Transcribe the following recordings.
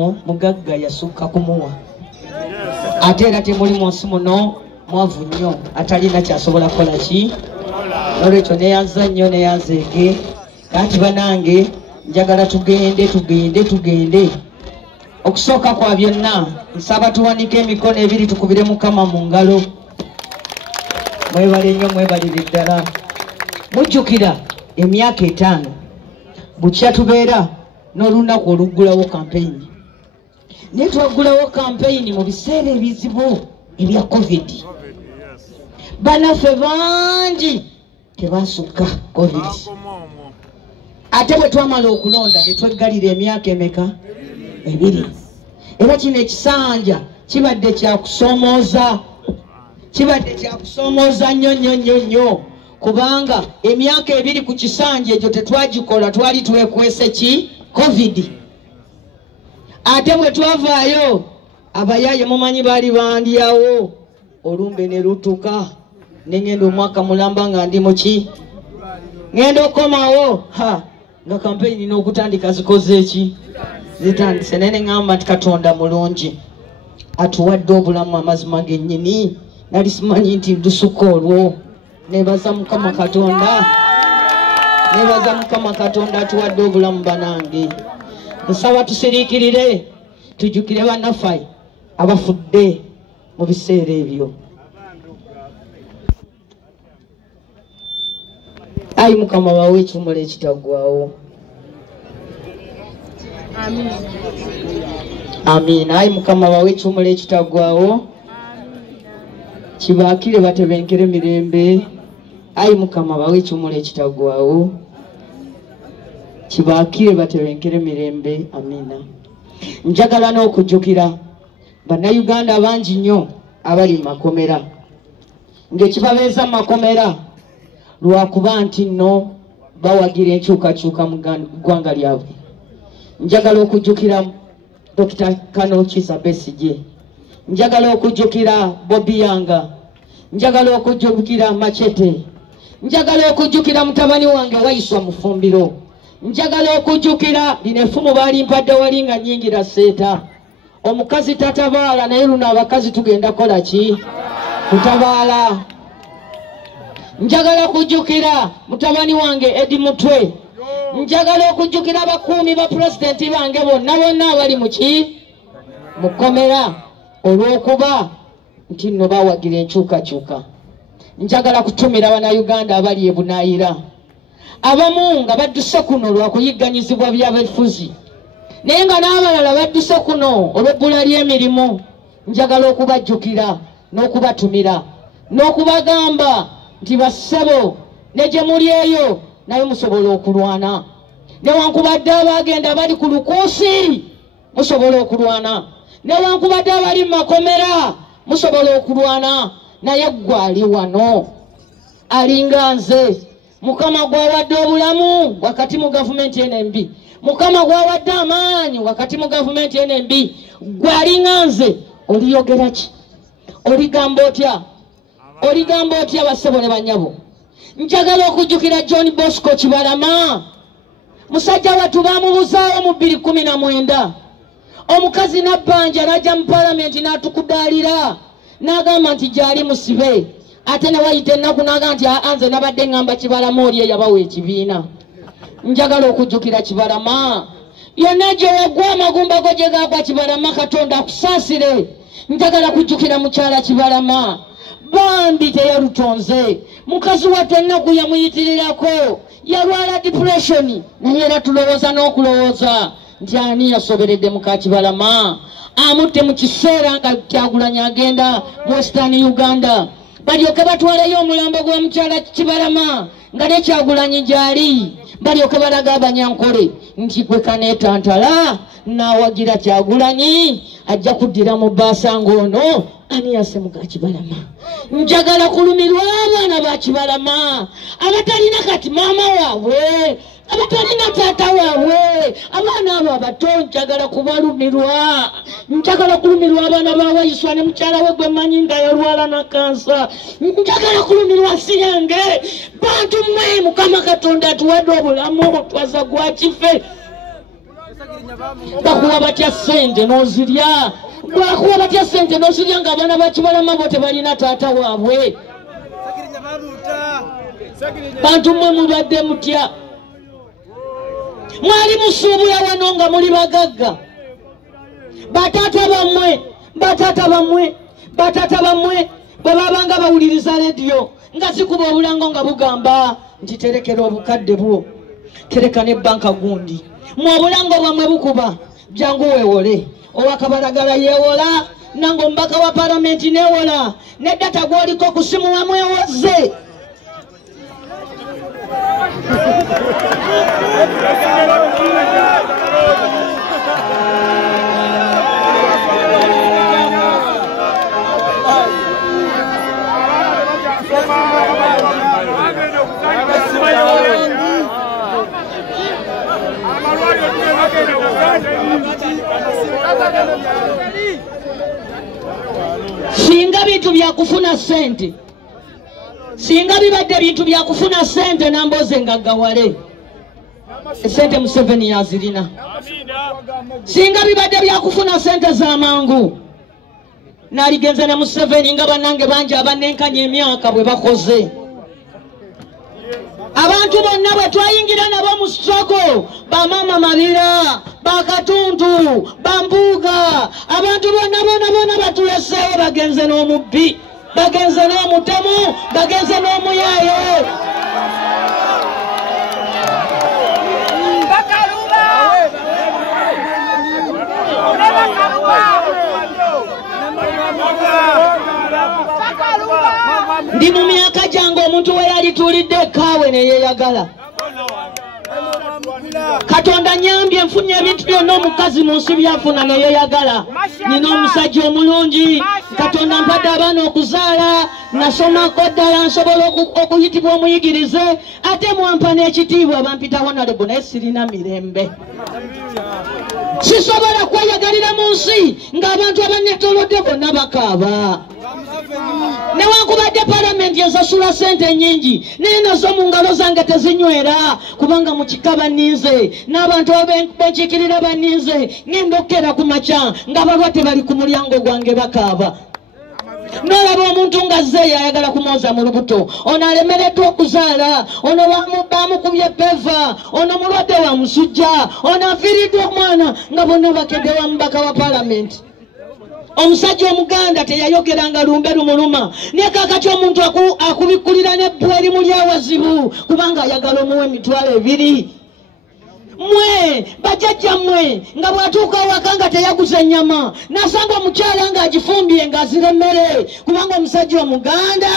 mugagga yasukka kumuwa ate era temuli munsi muno mwavu nnyo atalina kyasobola kukola ki olwekyo neyanza nnyo neyanzeege kati banange njagala tugende okusooka kwa byonna nsaba tuwanike emikono ebiri tukubire Mukama mu ngalo. Mwebale nnyo, mwebalire ddala. Mujjukira emyaka 5 bukya tubeera n'olunaku oluggulawo kampeyini. Ne twaggulawo kampeyini mu biseera ebizibu ebya COVID. Bannaffe bangi tebasukka COVID. Ate bwe twamala okulonda ne tweggalira emyaka emeka 2. Era kino ekisanja kibadde kyakusoomooza. Nnyo kubanga emyaka 2 ku kisanja ekyo tetwagikola, twali twekwese ki COVID. Ate bwe twavaayo abayaaye mumanyi baali bandyawo olumbe ne lutuka nengenda omwaka mulamba nga ndi muki ngenda okomawo nga kampeyini n'okutandika zikoze eki zitandise nene ngamba nti Katonda mulungi atuwadde obulamu amazima gennyini nali simanyi nti ndusuka olwo. Nebaza Mukama Katonda atuwadde obulamu banange. Nsaba tusiriikirire tujjukire bannaffe abafudde mu biseera ebyo. Ayi Mukama bawe ekimula ekitaggwaawo. Amin. Ayi Mukama bawe ekimula ekitaggwaawo. Kibaakire batebenkere mirembe. Ayi Mukama bawe ekimula ekitaggwaawo. Kibaakire batebenkere mirembe. Amina. Njagala n'okujjukira bannayuganda bangi nnyo abali makomera ng'ekibabeeza makomera lwakuba nti nno bawagira enkyukakyuka mu ggwanga lyabwe. Njagala okujjukira Dr. Kano Kizza Besigye, njagala okujjukira Bobby Yanga, njagala okujjukira Machete, njagala okujjukira mutabani wange Waiswa Mufumbiro, njagala okujjukira lino effumu baali mpadde wali nga nnyingira seeta. Omukazi tatabaala naye luno abakazi tugenda kola ki? Kutabaala. Njagala okujjukira mutabani wange Edi Mutwe, njagala okujjukira abakuumi ba pulezidenti bange bonna abali muki mukomera olw'okuba nti nno bawagira enkyukakyuka. Njagala kutumira bannayuganda abali ebunaayira abamu nga badduse kuno lwakuyigganyizibwa byabufuzi naye nga n'abalala badduse kuno olw'ebbula ly'emirimu. Njagala okubajjukira n'okubatumira n'okubagamba nti bassebo ne gye muli eyo naye musobola okulwana. Newankubadde abagenda bali ku lukuusi musobola okulwana, newankubadde abali mu makomera musobola okulwana, naye ggwe ali wano alinga nze. Mukama gwawadde obulamu wakati mu gavumenti eno embi, Mukama gwawadde amaanyi wakati mu gavumenti eno embi. Ggwe alinga nze oliyogera ki? Oligamba otya? Oligamba otya bassebo ne bannyabo? Njagala okujjukira John Bosco Kibalama, musajja wattu bamubuzaawo mu 2019. Omukazi nabbanja n'ajja mu palamenti n'atukudaalira n'agamba nti gyali musibe. Ate ne wayita ennaku n'agamba nti nze nabadde ngamba Kibalama oli eyabawa ekibiina. Njagala okujjukira Kibalama yonna gye waggwa amagumba go gye gaagwa Kibalama Katonda akusaasire. Njagala kujjukira mukyala Kibalama bambi teyalutonze. Mukazi wattu ennaku yamuyitirirako yalwala depression naye era tulowooza n'okulowooza nti ani yasoberedde muka Kibalama amutte mu kiseera nga Kyagulanyi agenda mu Western Uganda. Balyoke batwaleyo omulambo gwa mukyala Kibalama nga ne Kyagulanyi gyali. Balyoke balaga Abanyankole nti gwe kaneetantala n'awagira Kyagulanyi ajja kuddira mu bbaasa ng'ono ani yase muka Kibalama. Njagala kulumirwa abaana ba Kibalama abatalina kati maama waabwe, abatalina taata waabwe, abaana abo abato njagala kubalumirwa. Njagala kulumirwa abaana ba Waiswa ne mukyala we gwe mmanyi nga yalwala na kansa. Njagala kulumirwa nsi yange. Bantu mmwe Mukama Katonda atuwadde obulamu twaza gwa kife. bakuwa batya ssente n'ozirya bakuwa batya ssente n'ozirya ng'abaana bakibalama bo tebalina taata waabwe bantu mmwe mubadde mutya mwali musuubula wano nga muli bagagga bataata bammwe bwe babanga bawuliriza lediyo nga zikuba obulango nga bugamba nti terekera obukadde bwo tereka ne banka gundi mu obulango bwamwe bukuba jangu weewole owakabalagala yeewola nange omubaka wa palamenti neewola neddata gwoliko ku simu wamwewoze singa bintu byakufuna sente singa bibadde bintu byakufuna sente namboze ngaggawale esente Museveni yazirina singa bibadde byakufuna sente z'amangu naligenze ne Museveni nga bannange bangi abanenkanya emyaka bwe bakoze abantu bonna bwe twayingira nabo mu struggle bamama Mabira bakatuntu bambuga abantu bonna batuleseewo bagenze n'omubbi bagenze n'omutemu bagenze n'omuyaaye ndi mu myaka gyange omuntu we yali tulidde ekaawe neyeeyagala Katonda nyambye nfunye ebintu byonna omukazi mu nsi byafuna neyeeyagala nina omusajja omulungi Katonda mpadde abaana okuzaala nasomako ddala nsobola okuyitibwa omuyigirize ate mwampa n'ekitiibwa bampita honorable naye sirina mirembe sisobola kweyagalira mu nsi ng'abantu abanetolodde bonna bakaaba newankubadde palamenti ensasula sente nyingi naye nazo mu ngalo zange tezinywera kubanga mu kika banninze n'abantu benkiikirira banninze ngenda okukera ku makya ng'abalwadde bali ku mulyango gwange bakaaba n'olaba omuntu nga zeeyo ayagala kumwoza mu lubuto ono alemereddwa okuzaala ono bamukubye peva ono mulwadde wa musujja ono afiiriddwa omwana nga bonna bakedde wa mubaka wa palamenti omusajja omuganda teyayogeranga lumbe lumuluma naye kakati omuntu akubikkulira n'ebbu erimu lyawazibu kubanga ayagala omuwa emitwalo 2 mwe bajjajja mmwe nga bwatuuka awaka nga teyaguza ennyama nasanga omukyala ng'agifumbye ng'azira emmere kubanga omusajja omuganda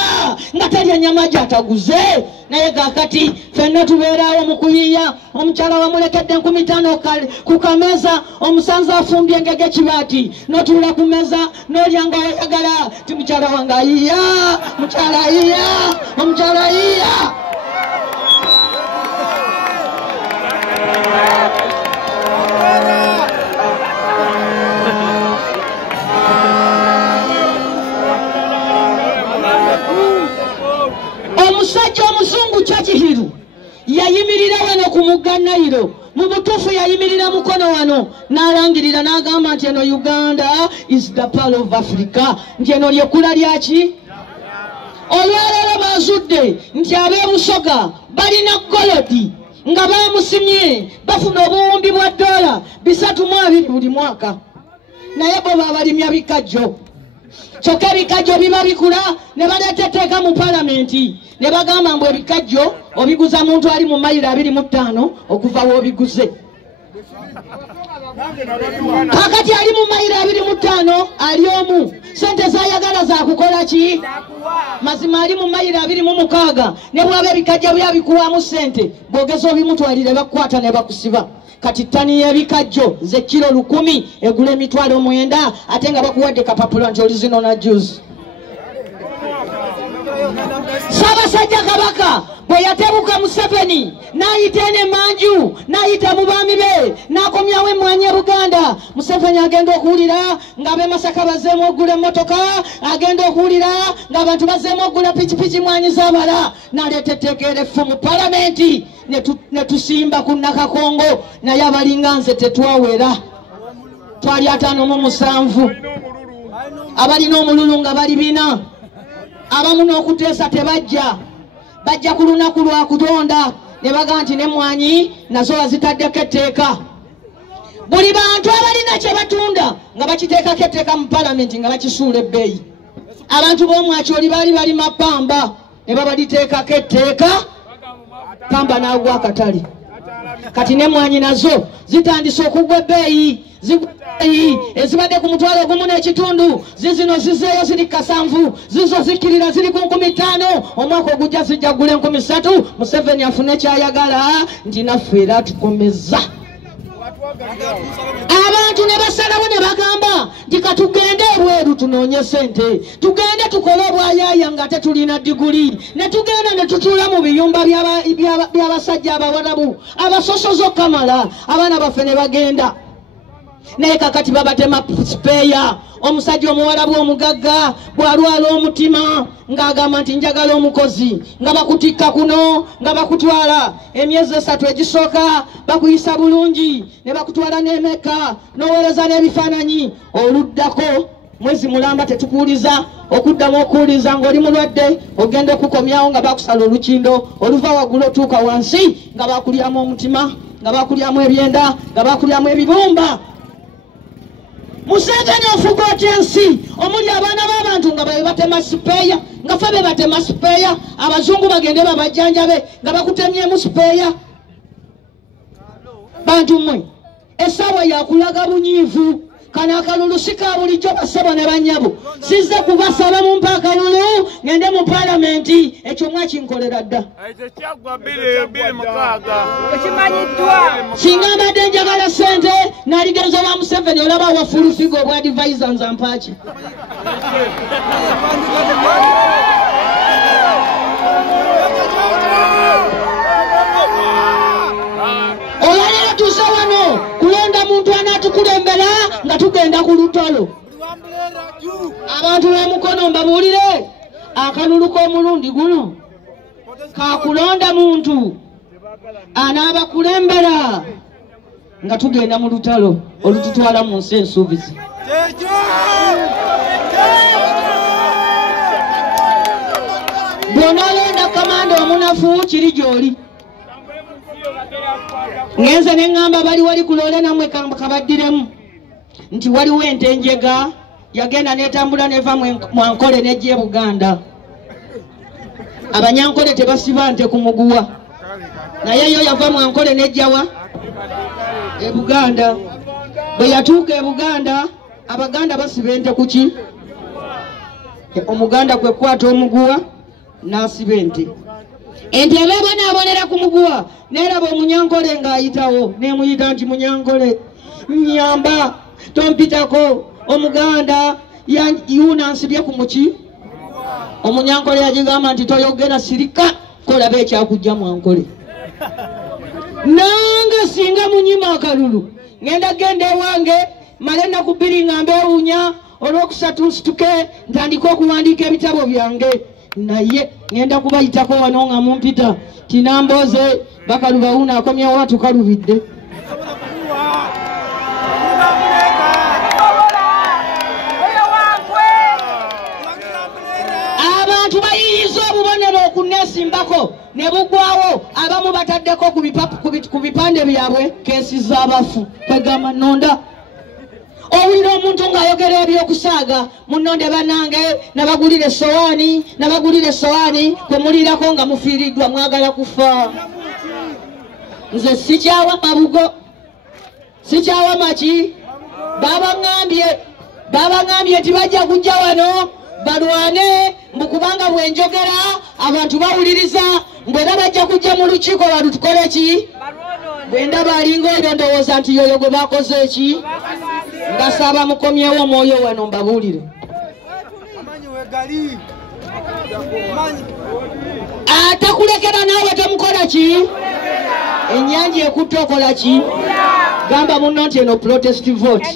nga talya nnyama gy'ataguze naye kakati ffenna tubeeraawo mu kuyiiya omukyala wamulekedde 50 ku kameeza omusanze afumbye engege ekibaati n'otuula ku meeza n'olya nga oyagala ti mukyala wange ayiiya mukyala ayiiya omukyala ayiiya omusajja omuzungu Kyakihiru yayimirira wano ku mugga Nile mu butuufu yayimirira mukono wano n'alangirira n'agamba nti eno Uganda is the pearl of Africa nti eno lyekula lyaki olwaleero bazudde nti ab'ebusoga balina golodi nga bamusimye bafuna obuwumbi bwa $320 buli mwaka naye bo babalimya bikajjo kyokka ebikajjo biba bikula ne baleeta etteeka mu palamenti ne bagamba mbu ebikajjo obiguza muntu ali mu mayiro 25 okuva woobiguze kakati ali mu mayiro 25 ali omu sente zayagala zakukola ki mazima ali mu mayiro 26 ne bwaba ebikajjo byabikuwamu sente bwogeza obimutwalire bakukwata ne bakusiba kati ttani y'ebikajjo ze kilo 10 egula emitwalo 9 ate nga bakuwadde kapapulo nti olizino na juice Ssaabasajja Kabaka bwe yatebuka Museveni n'ayita ene Manju n'ayita mu baami be n'akomyawo emmwanyi e Buganda. Museveni agenda okuwulira ng'ab'e Masaka bazzeemu okugula emmotoka, agenda okuwulira ng'abantu bazzeemu okugula pikipiki mmwanyi z'abala, n'aleeta etteeka ereffu mu palamenti ne tusimba ku Nakakongo, naye abalinga nze tetwawera. Twali 57 abalina omululu nga bali 4, abamu n'okuteesa tebajja, bajja ku lunaku lwa kutonda ne baga nti n'emmwanyi nazo bazitaddeko etteeka. Buli bantu abalina kye batunda nga bakiteekako etteeka mu palamenti nga bakisuula ebbeeyi. Abantu b'omwaki oli baali balima pamba ne babaliteekako etteeka, pamba n'agwa akatale. Kati n'emmwanyi nazo zitandise okugwa ebbeeyi, ezibadde ku mutwalo gumu n'ekitundu zizino zizeeyo ziri 7, zizo zikirira ziri ku 50. Omwaka ogujja zijja gula 30. Museveni afune kyayagala nti naffe era tukomeza. Abantu ne basalawo ne bagamba nti katugende ebweru tunoonye sente, tugende tukole obwayaaya nga tetulina diguli, ne tugenda ne tutuula mu biyumba by'abasajja abawarabu abasosozo okamala. Abaana baffe ne bagenda naye kakati babatema speya. Omusajja omuwarabu omugagga bw'alwala omutima ng'agamba nti njagala omukozi, nga bakutikka kuno nga bakutwala emyezi 3 egisooka bakuyisa bulungi ne bakutwala n'emeka n'oweereza n'ebifaananyi. Oluddako mwezi mulamba tetukuwuliza, okuddamu okuwuliza ng'oli mulwadde ogenda okukomyawo nga bakusala olukindo, oluva waggulu otuuka wansi nga bakulyamu omutima, nga bakulyamu ebyenda, nga bakulyamu ebibumba. Museveni ofuga otya ensi omuli abaana b'abantu nga batema sipeya, nga ffe be batema sipeya, abazungu bagende babajjanjabe nga bakutemyemu sipeya. Bantu mmwe essaawa yakulaga bunyiivu, kano akalulu si ka bulijjo bassebo ne bannyabo. Sizze kubasaba mu mpakalulu ngende mu palamenti, ekyo mwakinkolera dda. Singa mbadde njagala ssente n'aligenza wa Museveni olaba wafulufigo obwa advisor nza mpaaki. Olwaliro tuze wano kulonda muntu anaatukulembera nga tugenda ku lutalo. Abantu b'emukono mbabuulire, akalulu k'omulundi guno kakulonda muntu anaabakulembera nga tugenda mu lutalo olututwala mu nsi ensuubizi. Bw'onaalonda kamanda omunafu kiri gy'oli. Ngenze ne ngamba bali wali kulole namwe kabaddiremu nti waliwo ente njega yagenda netambula neva Mwankole nejje Buganda. Abanyankole tebasiba nte ku muguwa, naye yo yava Mwankole nejjawa e Buganda. Bwe yatuuka e Buganda, Abaganda basiba ente kuki? Omuganda kwe kwata omuguwa n'asiba ente. Ente ebeebonaabonera ku muguwa n'eraba Omunyankole ng'ayitawo n'emuyita nti Munyankole nyamba tompitako, Omuganda yuuna nsibye ku muki. Omunyankole yagigamba nti toyogera sirika kolaba ekyakujja Mwankole. Nange singa munyima akalulu ngenda genda ewange male ennaku 2 nga mbeewunya, olwokusatu nsituke ntandika okuwandiika ebitabo byange, naye ngenda kubayitako wano nga mumpita tinamboze bakaluba una akomya watu kalubidde. Abantu bayiyiza obubonero okunesimbako ne bugwawo, abamu bataddeko ku bipande byabwe kesi z'abafu. Kwegamba nonda owulira omuntu ng'ayogera ebyokusaaga munonde banange nabagulire sowaani kwemuliirako nga mufiiriddwa mwagala kufa. Nze sikyawa mabugo, sikyawa maki. Babaŋŋambye tibajja kujja wano balwane mbukubanga bwenjogera abantu bawuliriza mbwera bajja kujja mu lukiiko balutukole ki. Bwendaba alinga oyo ndowooza nti yoyo gwe bakoze eki. Ngasaba mukomyewo omwoyo wano mbabuulire. atakulekera nawe temukola ki ennyanja ekutokola ki gamba munno nti eno protest vote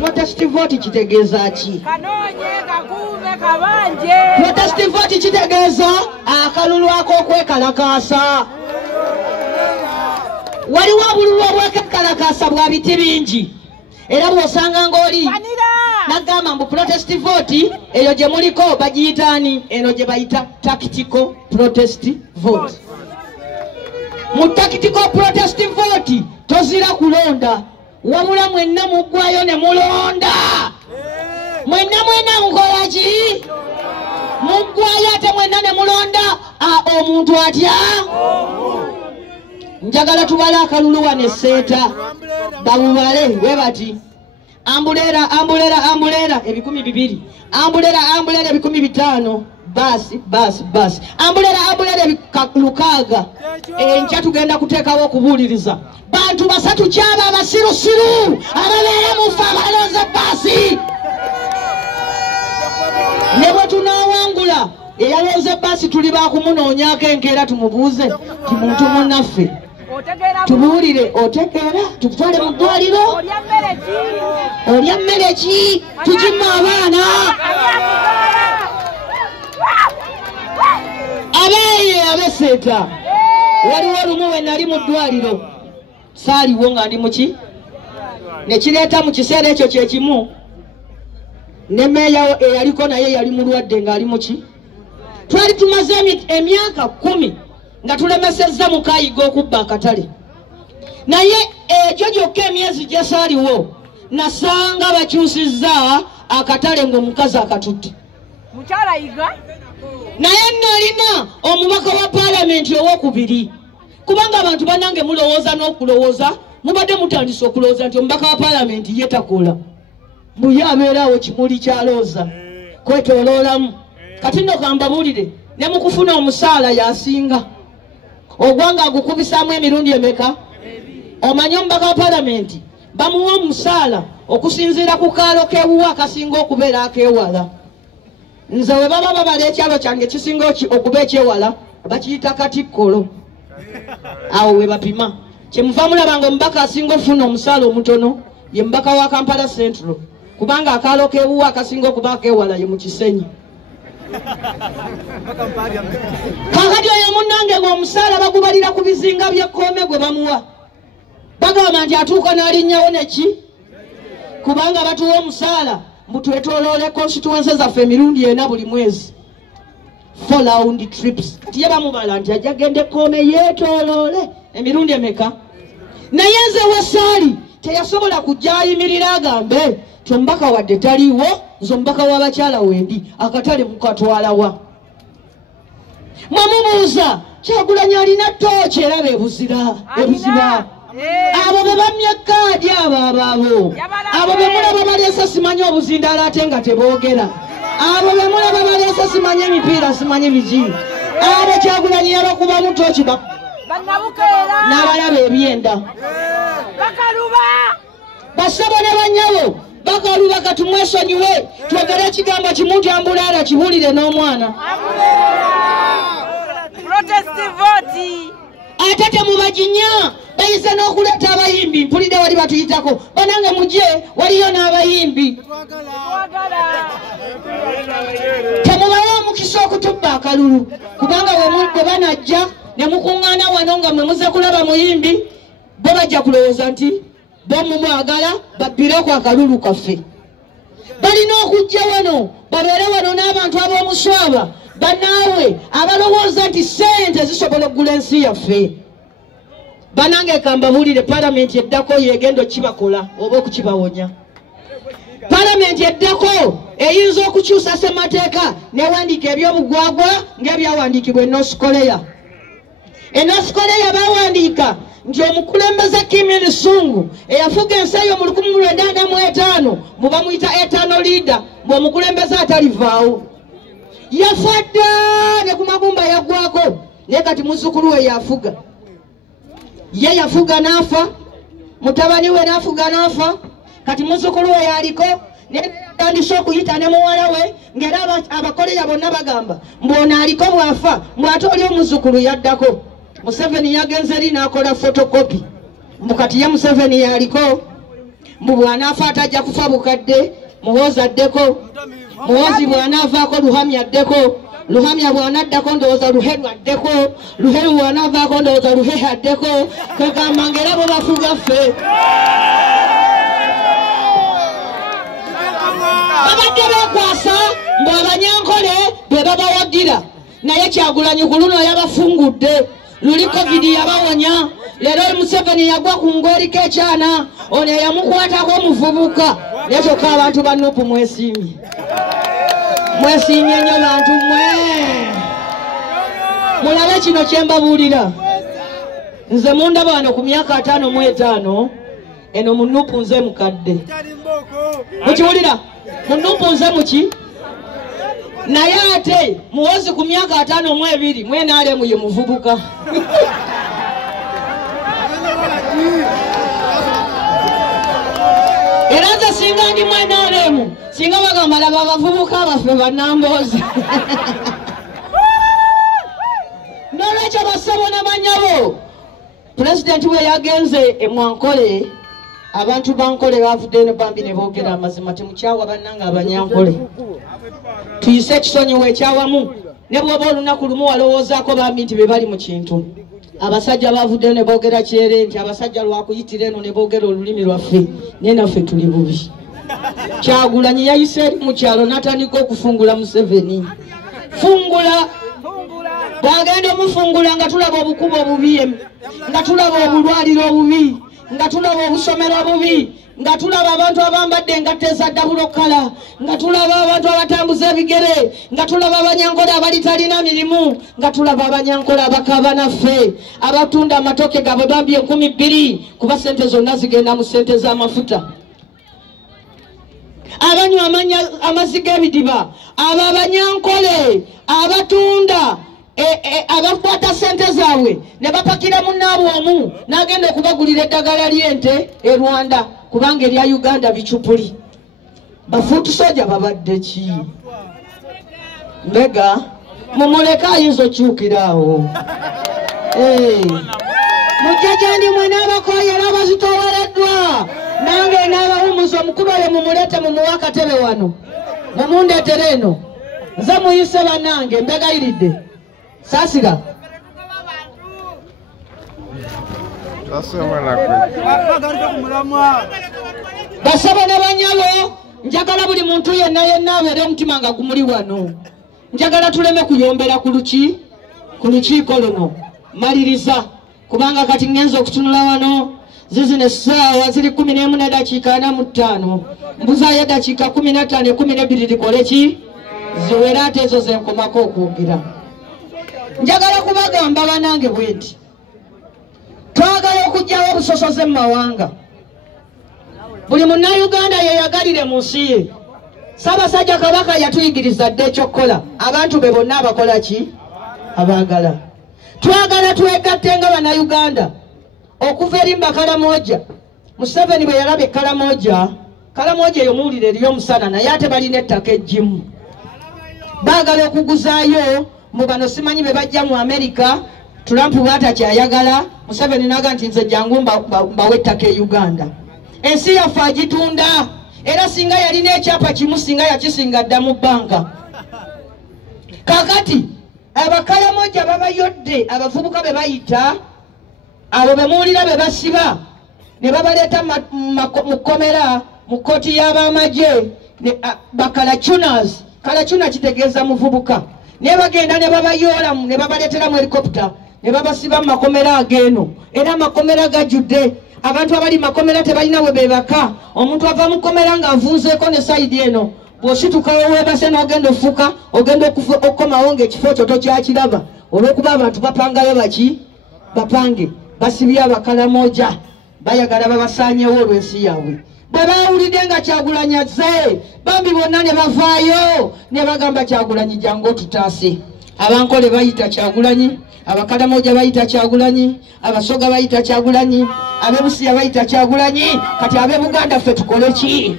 protest vote kitegeeza ki protest vote kitegeeza akalulu ak'okwekalakaasa waliwo obululu obwekalakaasa bwa biti bingi era bw'osanga ng'oli nagamba mbu protest vote eyo gye muliko bagiyitaani eno gye bayita tactical protest vote mu tactical protest vote tozira kulonda wabula mwenna muggwayo ne mulonda mwenna mukola ki muggwayo ate mwenna ne mulonda omuntu atya njagala tubale akalulu wane seeta babubale bwe bati ambulera ebikumi 200 ambulera 500 basi ambulera 600 enkya tugenda kuteekawo okubuuliriza bantu basatu kyaba abasirusiru ababeera mufa abalonze baasi ne bwe tunaawangula eyalonze baasi tuli bakumunoonyaako enkeera tumubuuze ti muntu munnaffe tubuulire otegeera tukutwale mu ddwaliro olya mmere ki tugimma abaana abeeye abeseeta waliwo lumu we nali mu ddwaliro saaliwo nga ndi muki nekireeta mu kiseera ekyo kyekimu ne meeya eyaliko naye yali mulwadde ng'ali muki twali tumaze emyaka 10 nga tulemesezza mukayiga okubba akatale naye ekyo gyokka emyezi gye saaliwo nasanga bakyusizza akatale ng'omukazi akatutte mukyalayiga naye nalina omubaka wa paalamenti owokubiri kubanga abantu banange mulowooza n'okulowooza mubadde mutandise okulowooza nti omubaka wa paalamenti ye takola buye abeeraawo kimuli kyalooza kwetooloolamu kati nno kambabuulire ne mu kufuna omusaala yasinga ogwanga agukubisaamu emirundi emeka omanye omubaka wa paalamenti bamuwa omusaala okusinziira ku kaalo k'ewuwa akasinga okubeera akeewala nze we baba babala ekyalo kyange kisinga okuba ekyewala bakiyita katikkolo awo we bapima kyemuva mulabanga omubaka asinga okufuna omusaala omutono ye mubaka wa Kampala Central kubanga akaalo k'ewuwa akasinga okuba akeewala ye mu Kisenyi kakati oyo munnange ng'omusaala bagubalira ku bizinga by'ekkoome gwe bamuwa bagamba nti atuuka n'alinnyawo neki kubanga batuwa omusaala mutwetooloole constituency zaffe emirundi 4 buli mwezi 4 round trips tiye bamubala nti ajja genda ekkoome yeetooloole emirundi emeka naye nze wasaali teyasobola kujja ayimirira agambe ti omubaka wadde taliiwo nze omubaka w'abakyala wendi akatale mukatwalawa mwamubuuza Kyagulanyi alina tooki era bebuziba abo be bamya kaadi abo be mulaba baleese simanyi obuzindaala ate nga teboogera abo be mulaba baleese simanyi emipiira simanyi bigi abo Kyagulanyi yabakubamu tooki n'abalaba ebyenda basabo ne banyabo bakaluba katumwesonyiwe twogere ekigambo kimu nti ambulaala kibuulire n'omwana ate temubaginya bayise n'okuleeta abayimbi mpulidde wali batuyitako banange mujje waliyo n'abayimbi temubawa omukisa okutubba akalulu kubanga bwe banajja ne mukuŋŋaana wano nga mwe muze kulaba muyimbi bo bajja kulowooza nti bo mumwagala babbireko akalulu kaffe balina okujja wano babeere wano n'abantu ab'omuswaba bannaawe abalowooza nti ssente zisobola okugula ensi yaffe banange kambabuulire paalamenti eddako yegenda okibakola oba okukibawonya paalamenti eddako eyinza okukyusa ssemateeka newandiika ebyobugwagwa ng'ebyawandiikibwa North Korea North Korea bawandiika nti omukulembeze Kim Il-sung eyafuga ensi eyo mu 1945 mubamuyita eternal leader ng'omukulembeze atalivaawo yafa dda ne ku magumba yaggwako naye kati muzzukulu we yafuga ye yafuga n'afa mutabani we n'afuga n'afa kati muzzukulu we yaliko Tandise okuyita ne muwala we ngera abakoleya bonna bagamba mbona aliko bwafa mbwate oli omuzukulu yaddako. Museveni yagenze eri n'akola fotokopi mukati ya Museveni yaliko mbu bw'anaafa atajja kufa bukadde Muhoozi addeko Muhoozi bw'anaavaako Luhamya addeko Luhamya bw'anaddako ndowooza Luheru addeko Luheru bw'anaavaako ndowooza Luhehe addeko kwegamba ng'era bo bafuga ffe babadde beekwasa mbu Abanyankole be babawagira naye Kyagulanyi ku luno yabafungudde luli COVID yabawonya leero Museveni yagwa ku ngweriko ekyana ono yamukwatako omuvubuka nekyoka abantu ba Nuupu mwesiimye nnyo bantu mwe mulabe kino kye mbabuulira nze mundaba wano ku myaka 55 eno mu Nuupu nze mukadde mukiwulira mu Nuupu nze muki naye ate Muhoozi ku myaka 52 mwenaalemu ye muvubuka era nze singa ndi mwenaalemu singa bagamba laba abavubuka abaffe bannamboozi n'olwekyo bassebo ne banyabo pulezidenti we yagenze e Mwankole abantu bankole bavudde ne bambi ne boogera amazima temukyawa bannanga Abanyankole tuyise ekisonyiwo ekyawamu ne bw'oba olunaku lumu walowoozaako bambi nti be bali mu kintu abasajja bavudde ne boogera kyere nti abasajja lwakuyitira eno ne boogera olulimi lwaffe naye naffe tuli bubi Kyagulanyi yayise eri mu kyalo n'atandika okufungula Museveni fungula bw'agenda omufungula nga tulaba obukubo obubi nga tulaba obulwaliro obubi nga tulaba obusomero obubi nga tulaba abantu abambadde engatto ezadda bulokala nga tulaba abantu abatambuza ebigere nga tulaba Abanyankole abali talina mirimu nga tulaba Abanyankole abakaaba naffe abatunda amatooke gaabwe bambi 2,000 kuba sente zonna zigenda mu sente z'amafuta abanywa amazzi g'ebidiba abo Abanyankole abatunda abakwata sente zaabwe ne bapakira munnaabwe omu n'agenda okubagulira eddagala ly'ente e Rwanda kubanga erya Uganda bicupuli bafuutu soja babadde ki mbega mumuleke ayinza okyukiraawo mujja gyandi mwena abakoyera abazitowereddwa nange n'abawumuza omukulu oyo mumuleete mumuwa akatebe wano mumundeetere eno nze muyise bannange mbegayiridde Sasira basaba n'abanyabo njagala buli muntu yenna abeere omutima nga gumuli wano njagala tuleme kuyombera ku lukiiko luno maliriza kubanga kati ngenza okutunula wano zizino essaawa ziri 11:45 mbuzaayo eddakiika 15 12 likole ki ziwere ate ezo zenkomako okwogera njagala kubagamba banange bwenti twagala okugyawo obusosoze mu mawanga buli munnayuganda yeyagalire mu nsi ye Ssaabasajja Kabaka yatuyigiriza dde ekyokukola abantu be bonna abakola ki abaagala twagala twegatte nga bannayuganda okuva eri Kalamoja Museveni bwe yalaba Kalamoja eyo muwulire eriyo omusana naye ate balina ettaka eggimu baagala okuguzaayo mu bano simanyi be bajja mu Amerika Trump bw'atakyayagala Museveni n'aga nti nze jangu mbawe ettaka e Uganda ensi yaffe agitunda era singa yalina ekyapa kimu singa yakisinga dda mu bbanka kakati Abakalamoja babayodde abavubuka be bayita abo be muwulira be basiba ne babaleeta mu kkomera mu kkooti y'abamagye bakalachunas kalachuna kitegeeza muvubuka ne bagenda ne babayoola ne babaleeteramu helikopita ne babasiba mu makomera ageeno era amakomera gajjudde abantu abali makomera tebalina we bebaka omuntu ava mu komera ng'avunzeeko ne sayidi eno bw'ositukawo weebase n'ogenda ofuka ogenda okukomawo ng'ekifo ekyo tokyakiraba olw'okuba abantu bapangayo bapange basibye Abakalamoja bayagala babasaanyewo olw'ensi yaabwe bwe baawulidde nga Kyagulanyi azze bambi bonna ne bavaayo ne bagamba Kyagulanyi jangu otutaase Abankole bayita Kyagulanyi Abakalamoja bayita Kyagulanyi Abasoga bayita Kyagulanyi Abebusiya bayita Kyagulanyi kati ab'e Buganda ffe tukole ki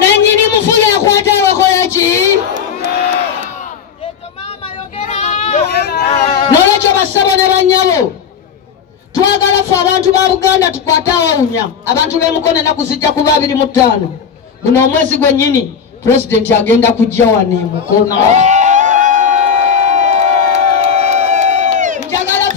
nanyini mufu yakwata abakola ki nolwekyo basabo ne bannyabo twagala fe abantu ba Buganda tukwate awawunya abantu b'emukono ennaku zijja kuba 25 guno omwezi gwennyini pulezidenti agenda kujja wano emukono njagala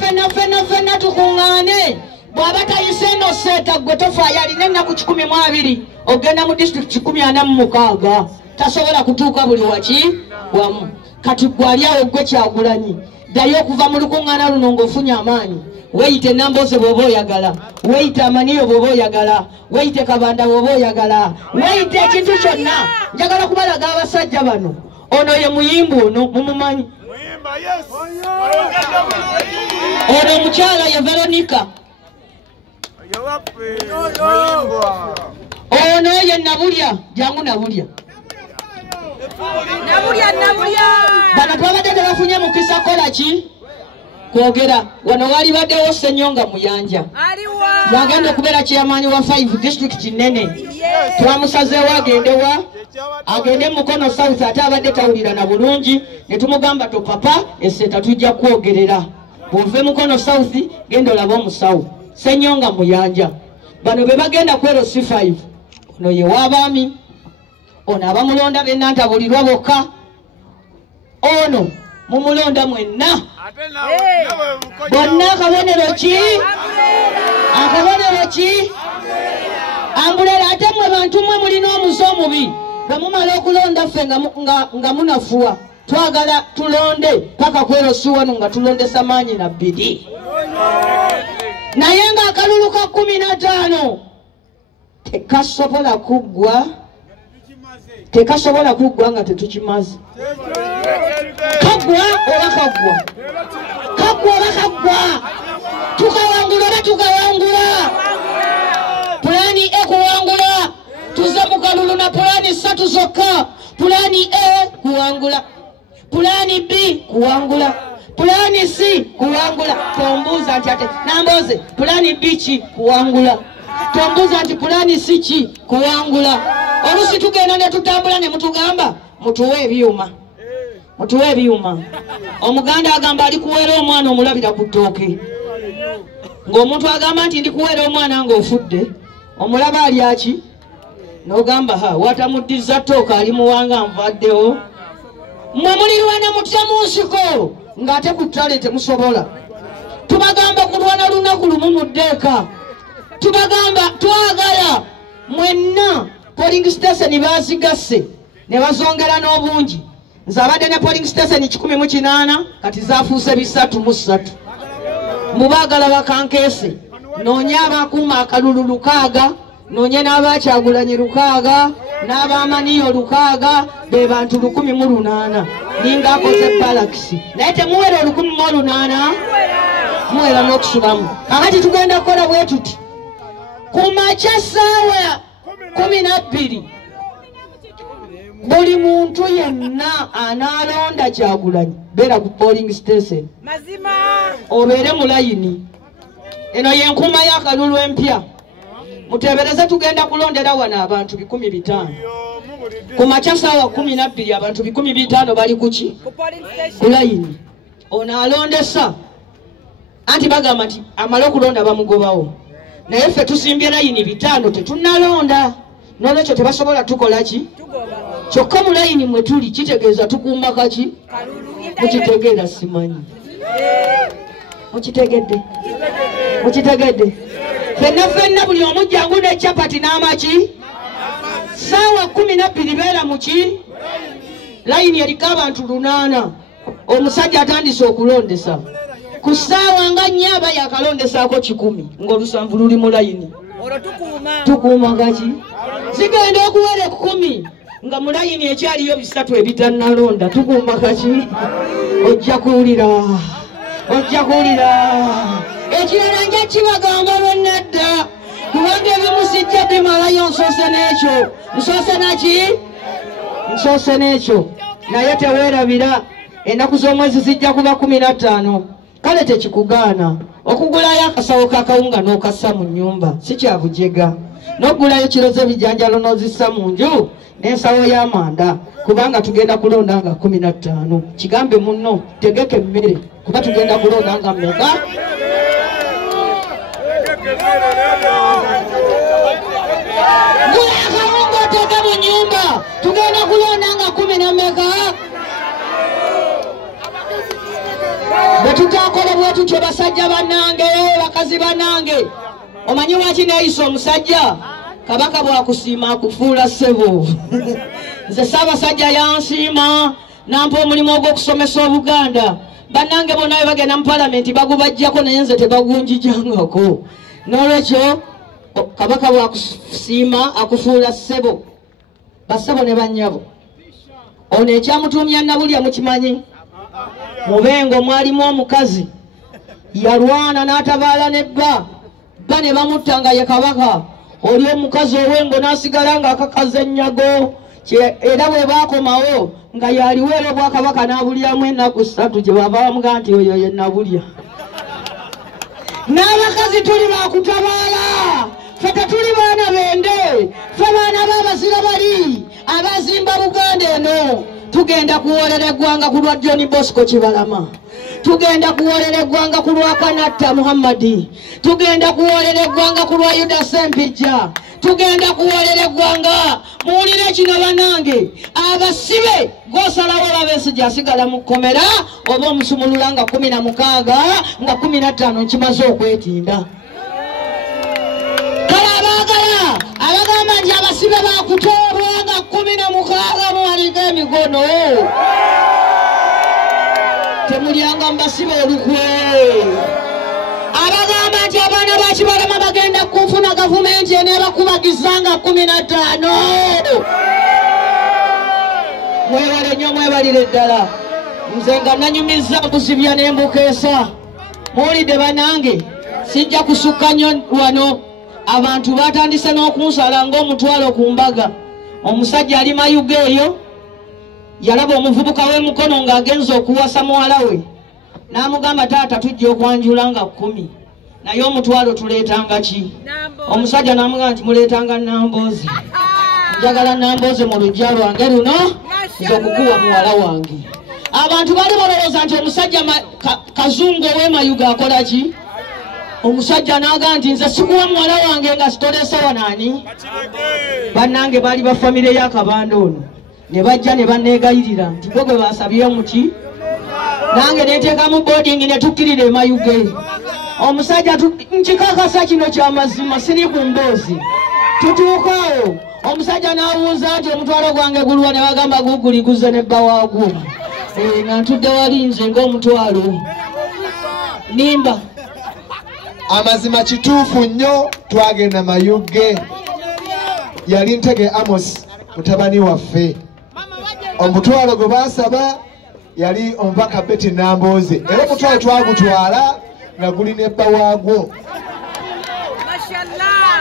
ffenna tukuŋŋaane bw'aba tayise eno seeta gwe tofaayo alina ennaku 12 ogenda mu disitulikiti 46 tasobola kutuuka buli waki wamu kati gwali awo gwe Kyagulanyi ddayo okuva mu lukuŋŋaana luno ng'ofunye amaanyi weyite Nambooze bw'oba oyagala weyite Amaniyo bw'oba oyagala weyite Kabanda bw'oba oyagala weyite ekintu kyonna njagala kubalaga abasajja bano ono ye muyimbu ono mumumanyi ono omukyala ye Veronica ono ye Nabulya jangu Nabulya bano twabadde tebafunye mukisa kola ki kwogera wano wali baddewo Ssenyonga Muyanja yagenda okubeera chairman wa 5 district nene twamusazeewo agende Mukono South ate abadde tawulira na bulungi ne tumugamba to papa eseta tujja kwogerera bw'ove Mukono South genda olaba omusawo Ssenyonga Muyanja bano be bagenda kwero C5 ono ye w'abaami ono abamulonda bennantabulirwa bokka ono mumulonda mwenna bonna akabonero ki Ambulera ate mwe bantu mwe mulina omuze omubi bwe mumala okulonda ffe nga munafuwa twagala tulonde paka kwero si wano nga tulondesa maanyi na bbidi naye nga akalulu ka 15 tekasobola kuggwa nga tetukimaze kaggwa tukawangula pulani kuwangula tuze mu kalulu na pulani 3 zokka pulani kuwangula pulani B kuwangula pulani C kuwangula tombuuza nti ate Nambooze pulani B ki kuwangula tombuuza nti pulani C ki kuwangula olusi tugenda ne tutambula ne mutugamba mutuwe ebyuma omuganda agamba alikuweera omwana omulabira ku ttooke ng'omuntu agamba nti ndikuweera omwana ng'ofudde omulaba ali aki n'ogamba watamuddiza ttooka ali muwanga nvaddewo mmwe mulirwana mutya mu nsiko ng'ate ku ttale temusobola tubagamba kulwana lunaku lumu mu ddeeka tubagamba twagala mwenna polling station bazigasse ne bazongera n'obungi nze abadde ne polling station 18 kati zafuuse 3 mubaagala bakankeese noonya abakuuma akalulu 6 noonye n'abakyagulanyi 6 n'abamaniyo 6 be bantu 108 ninga akoze balakisi naye temuwera 108 muwera n'okusulamu kakati tugenda kukola bwe tuti kumakya ssaawa 12 buli muntu yenna analonda Kyagulanyi beera ku polling station obeere mu layini eno yenkuuma y'akalulu empya mutebereze tugenda kulondera wano abantu 15 ku makya ssaawa 12 abantu 15 bali kuki ku layini ono alondesa anti bagamba nti amala okulonda bamugobawo naye ffe tusimbye layini 5 tetunnalonda n'olwekyo tebasobola tukola ki kyokka mu layini mwe tuli kitegeeza tukuuma kaki mukitegeera simanyi mukitegedde ffenna buli omujjangu ne capati n'amaki ssaawa 12 beera muki layini eriko abantu 8 omusajja atandise okulondesa ku ssaawa nga 4 aba yakalondesaako 10 ng'olusanvu luli mu layini tukuuma kaki zigenda okuwera 10 nga mu layini ekyaliyo 3 ebitannalonda tukuuma kaki ojja kuwulira ekirala nja kibagamba lwennadda kubanga ebimu sijja bimalayo nsoose n'ekyo naye teweerabira ennaku z'omwezi zijja kuba 15 kale tekikugaana okugulayo akasawo k'akawunga n'okassa mu nnyumba si kyabujega n'oggulayo kiroze bijanjalo n'ozissa mu nju n'ensawo y'amanda kubanga tugenda kulonda nga 15 kigambe munno tegeke emmere kuba tugenda kulonda nga mmeka gula akamungu oteke mu nyumba tugenda kulonda nga 10 na mmeka bwe tutakola bwe tutyo basajja bannange bakazi bannange omanyi waki neeyisa omusajja kabaka bwakusiima akufuula ssebo nze Ssaabasajja yansiima nampa omulimu ogw'okusomesa Obuganda bannange bonna bwe bagenda mu palamenti bagubajjako naye nze tebagunjijangako n'olwekyo kabaka bwakusiima akufuula ssebo bassebo ne bannyabo ono ekyamutuumya Nabulya mukimanyi mubengo mwalimu omukazi yalwana n'atabaala nebba bba ne bamutta nga ye kabaka oli omukazi owengo n'asigala nga akakaza ennyago era bwe baakomawo nga yaliweera obwakabaka n'abulyamu ennaku 3 gye baba bamugaa nti oyo ye Nabulya n'abakazi tuli bakutabaala fe tetuli baana bende fe baana b'abazira bali abazimba Buganda eno tugenda kuwoolera eggwanga ku lwa John Bosco Kibalama tugenda kuwoolera eggwanga ku lwa Kanatta Muhammadi tugenda kuwoolera eggwanga ku lwa Yuda Sempijja tugenda kuwoolera eggwanga muwulire kino bannange abasibe gosalawo babeesijja asigala mu kkomera oba omusumulula nga 16 nga 15 nkimaze okwetinda kale abagamba nti abasibe bakutoolwa nga 16 muwaliko emigono temulyanga mbasibe olukwe abagamba nti abaana ba Kibalama bagenda kufuna gavumenti enebakubagizanga 15 mwewale nnyo mwebalire ddala nze nga nanyumiza kusibya n'embukeesa muwulidde bannange sijja kusukka nnyo wano abantu batandise n'okunsala ng'omutwalo ku mbaga omusajja ali mayuga eyo yalaba omuvubuka w'emukono ng'agenza okuwasa muwala we n'amugamba taata tujja okwanjula nga 10 naye omutwalo tuleetanga ki omusajja n'amugamba nti muleetanga Nambooze njagala Nambooze mu luggya lwange luno nze okukuwa muwala wange abantu bali balowooza nti omusajja kazungu ow'emayuga akola ki omusajja n'agamba nti nze sikuwa muwala wange nga sitolesa wanaani bannange baali ba famire y'akabanda ono ne bajja ne banneegayirira nti gwe gwe basabye omuti nange neteekamu boarding ne tukkirira emayuge omusajja nkikakasa kino kyamazima siri ku mboozi tutuukaawo omusajja n'abuuza nti omutwalo gwange gulwa ne bagamba guguliguze nebba waagwo nga ntudde wali nze ng'omutwalo nimba amazima kituufu nnyo twagenda mayuge yali Ntege Amos mutabani waffe omutwalo gwe baasaba yali omubaka Betty Nambooze era omutwalo twagutwala nga guli nebba waagwo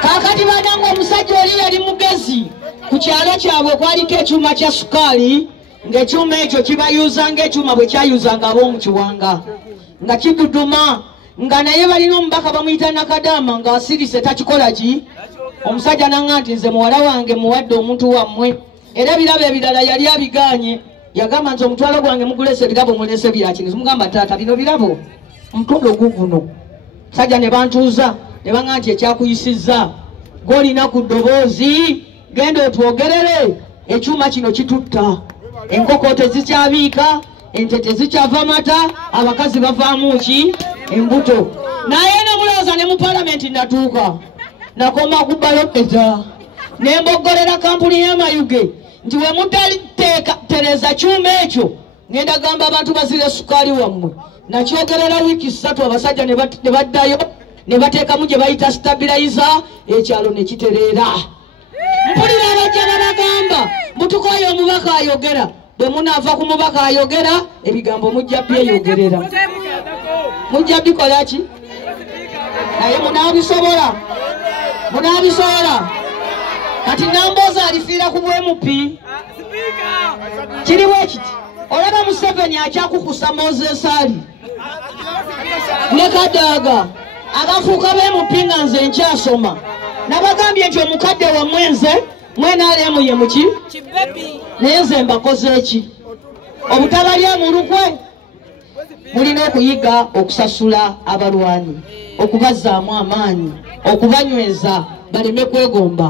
kakati bannange omusajja oli yali mugezi ku kyalo kyabwe kwaliko ekyuma kya sukaali ng'ekyuma ekyo kibayuuza ng'ekyuma bwe kyayuuzanga ab'omu kiwanga nga kiguduma nga naye balina omubaka bamuyita Nakadaama ng'asirise takikola ki omusajja nanga nti nze muwala wange muwadde omuntu wammwe era ebirabo ebirala yali abigaanye yagamba nti omutwalo gwange mugulese ebirabo mulese byakini mugamba taata bino birabo omutundu guguno sajja ne bantuuza ne banga nti ekyakuyisizza gw'olina ku ddoboozi genda otwogerere ekyuma kino kitutta enkoko tezikyabiika ente tezikyava mata abakazi bavaamu ki embuto naye nemulowooza ne mu palamenti natuuka nakoma ku baloketa nemboggolera kampuni y'emayuge nti we mutaliteeka kyuma ekyo ngenda gamba abantu bazire sukaali wammwe nakyogerera wiiki 3 abasajja ne baddayo ne bateekamu gye bayita stabilizer ekyalo ne kitereera mpulira abajja babagamba mutukoyo omubaka ayogera bwe munaava ku mubaka ayogera ebigambo mujja byeyogerera mujja bikola ki naye munaabisobola kati Nambooze alifiira ku bwemupi kiriwo ekiti olaba Museveni akyakukusa Moses Ali ne Kadaga abafuuka bemupi nga nze nkyasoma nabagambye nti omukadde wa mwenze mwenaalemu ye muki naye nze mbakoze eki obutabalya mu lukwe mulina okuyiga okusasula abalwanyi okubazzaamu amaanyi okubanyweza baleme kwegomba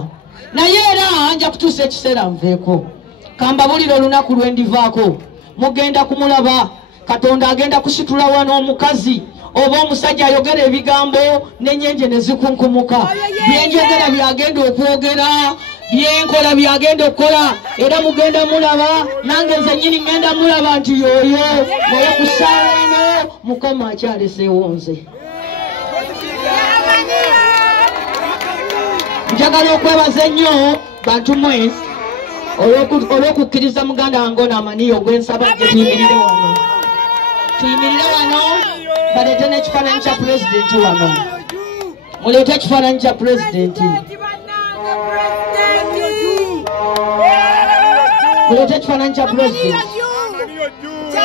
naye era nja kutuusa ekiseera nveeko kambabulira olunaku lwendivaako mugenda kumulaba Katonda agenda kusitula wano omukazi oba omusajja ayogera ebigambo n'enyenje ne zikunkumuka byenjogera byagenda okwogera byenkola byagenda okukola era mugenda mulaba nange nze nnyini ngenda mulaba nti yooyo naye ku ssaawa eno Mukama akyaleseewo nze njagala okwebaza ennyo bantu mwe olw'okukkiriza muganda wange ono Amaniya ogwensaba gye tuyimirire wano baleete n'ekifaananyi kya pulezidenti wano muleete ekifaananyi kya pulezidenti muleete ekifaananyi kya pulezidenti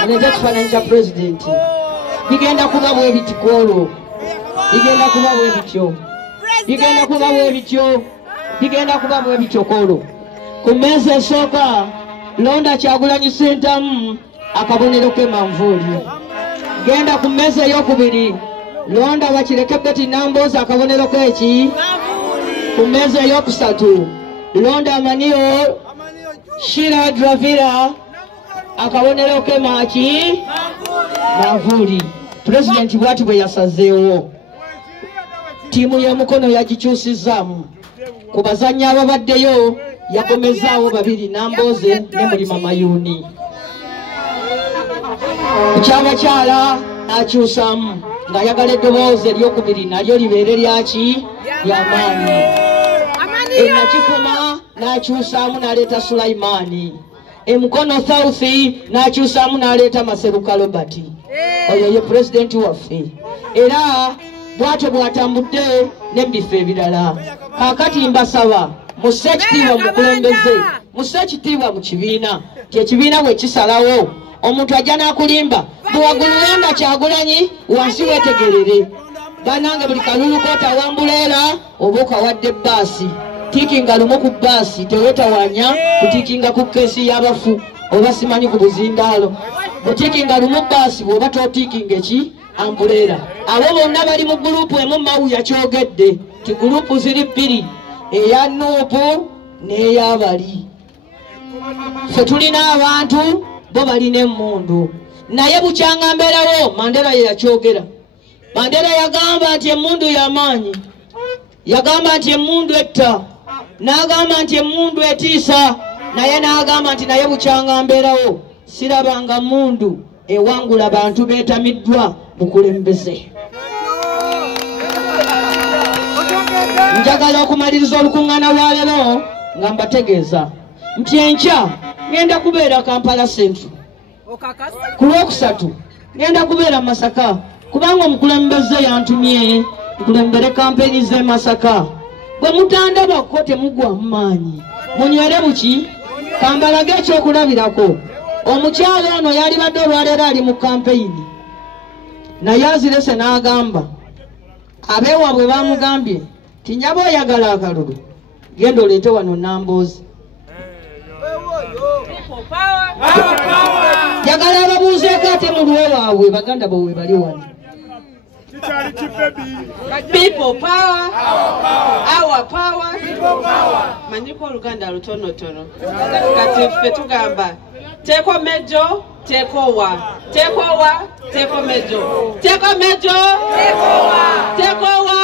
muleete ekifaananyi kya pulezidenti bigenda kuba bwe biti kwolwo bigenda kuba bwe bityo bigenda kuba bwe bityo bigenda kuba bwe bityo kwolwo ku mmeeza esooka londa Kyagulanyi Ssentamu akabonero k'emanvuuli genda ku mmeeza ey'okubiri londa Bakireke Betty Nambooze akabonero k'eki ku mmeeza ey'okusatu londa Amaniya Shira Dravira akabonero k'emaki manvuuli pulezidenti bwati bwe yasazeewo ttiimu y'emukono yagikyusizaamu ku bazannyi ababaddeyo yakomezaawo babiri Nambooze ne Mulima Mayuuni ekyabakyala akyusaamu ng'ayagala eddoboozi eryokubiri nalyo libeere lyaki lyamaanyi Nakifuma n'akyusaamu n'aleeta Sulaimaani emukono South n'akyusaamu n'aleeta Maseruka Robert oyo ye pulezidenti waffe era bwatyo bwatambudde n'ebifo ebirala kaakati mbasaba musse ekitiibwa mukulembeze musse ekitiibwa mu kibiina kyekibiina bwe kisalawo omuntu ajja n'akulimba buwagulu londa Kyagulanyi wansi wetegerere banange buli kalulu kootawambuleera oba okawadde bbaasi tiikinga lumu ku bbaasi tewetawanya kutiikinga ku keesi y'abafu oba simanyi ku buzindaalo butiikinga lumu bbaasi bw'oba tootiikinga eki ambuleera abo bonna bali mu gurupu emu Mawu yakyogedde ti gurupu ziri bbiri eya Nuupu n'ey'abali ffe tulina abantu bo balina emmundu naye bukyanga mbeerawo Mandela ye yakyogera Mandela yagamba nti emmundu y'amaanyi yagamba nti emmundu etta n'agamba nti emmundu etiisa naye n'agamba nti naye bukyanga mbeerawo sirabanga mmundu ewangula bantu beetamiddwa mukulembeze njagala okumaliriza olukuŋŋaana lwa leero nga mbategeeza nti enkya ngenda kubeera Kampala Central ku Lwokusatu ngenda kubeera Masaka kubanga omukulembeze yantumye nkulembere kampeni z'e Masaka bwe mutandabako temugwa mu maanyi munywere buki kambalage ekyokulabirako omukyalo ono yalibadde olwaleero ali mu kampeyini naye azirese n'agamba abeewabwe bamugambye ti nyaba oyagala akalulu genda oleete wano Nambooze jagala ababuuzeeko ate mu lwe waabwe baganda bwe bali wano People power, our power, manyiko oluganda lutonotono kati ffe tugamba teko mejo teko wa mejo teko mejo teko wa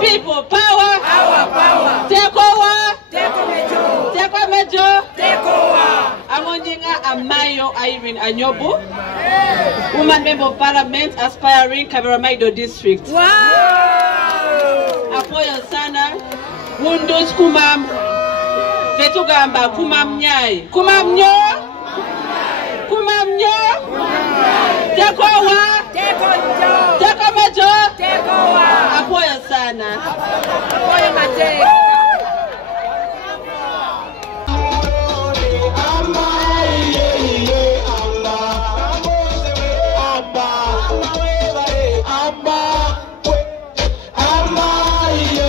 people power, our power, teko mejo Amonjinga Amayo Irene Anyobu, woman member of parliament aspiring Kabaramaido district. Wow! Apoyo sana Wundus kumam Fetugamba kumam nyai kumam nyo teko mejo apoyo sana apoyo mate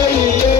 Yeah.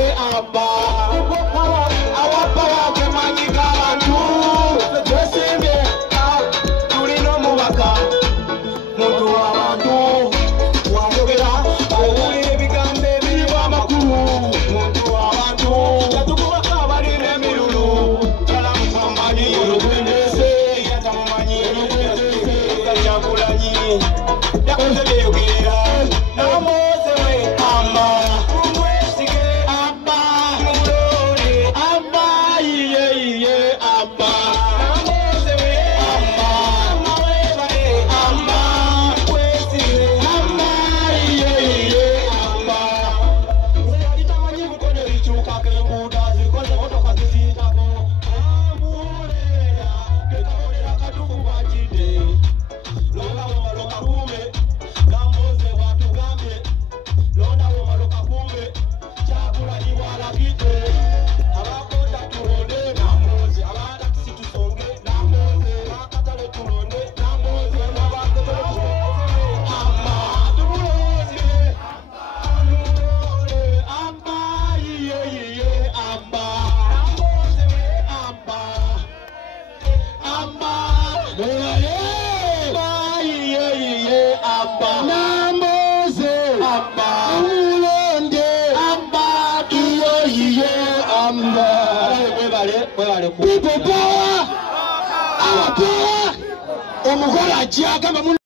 People power. Our power. Omugora ajja agamba